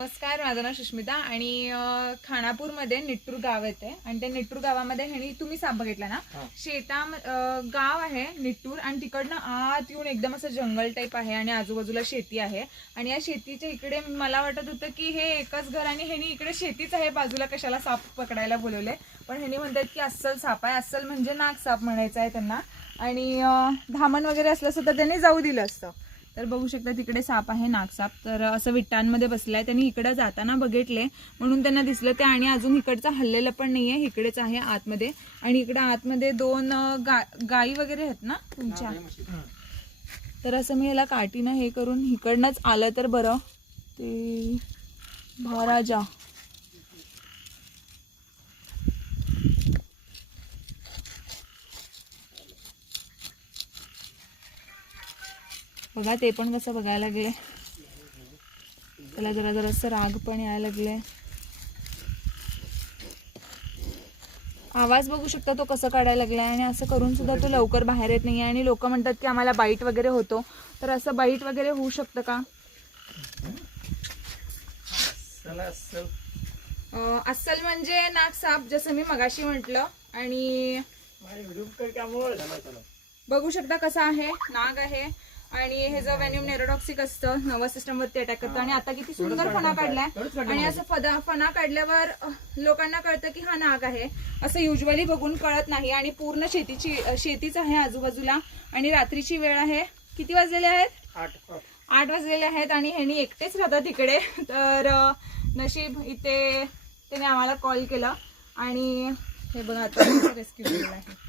नमस्कार, माझं नाव सुष्मिता आणि खानापूरमध्ये निट्टूर गाव येते आणि त्या निट्टूर गावामध्ये ह्यानी तुम्ही साप बघितला ना, गाव आहे निट्टूर आणि तिकडनं आत येऊन एकदम असं जंगल टाईप आहे आणि आजूबाजूला शेती आहे आणि या शेतीच्या इकडे मला वाटत होतं की हे एकच घर आणि ह्यानी इकडे शेतीच आहे बाजूला, कशाला साप पकडायला बोलवले. पण ह्यानी म्हणतात की अस्सल साप आहे, अस्सल म्हणजे नाग साप म्हणायचं आहे त्यांना आणि धामण वगैरे असलं असतं तर त्यांनी जाऊ दिलं असतं. तर बघू शकता तिकडे साप आहे, नागसाप. तर असं विटांमध्ये बसलाय, त्यांनी इकडे जाताना बघितले म्हणून त्यांना दिसलं ते आणि अजून इकडचं हल्लेलं पण नाहीये, इकडेच आहे आतमध्ये. आणि इकडे आतमध्ये दोन गाई वगैरे आहेत ना तुमच्या. तर असं मी याला काठीनं हे करून इकडनंच आलं तर बरं. ते महाराजा बघा, ते पण कसं बघायला लागले, त्याला जरा जरासं राग पण यायला लागले. आवाज बघू शकता तो कसं काढायला लागलाय आणि असं करून सुद्धा तो लवकर बाहेर येत नाहीये. आणि लोक म्हणतात की आम्हाला बाईट वगैरे होतो, तर असं बाईट वगैरे होऊ शकतं का? अस्सल म्हणजे नाग साप, जसं मी मगाशी म्हटलं. आणि बघू शकता कसं आहे, नाग आहे आणि हे जो व्हॅन्यूम नेरोटॉक्सिक असतं, नर्वस सिस्टम वरती अटॅक करतं. आणि आता किती सुंदर फणा काढलाय आणि असं फणा काढल्यावर लोकांना कळतं की हा नाग आहे, असं युजली बघून कळत नाही. आणि पूर्ण शेतीच आहे आजूबाजूला आणि रात्रीची वेळ आहे. किती वाजलेले आहेत? 8 वाजलेले आहेत आणि ह्यांनी एकटेच राहतात तिकडे. तर नशीब इथे त्याने आम्हाला कॉल केला आणि हे बघा आता रेस्क्यू केलेला आहे.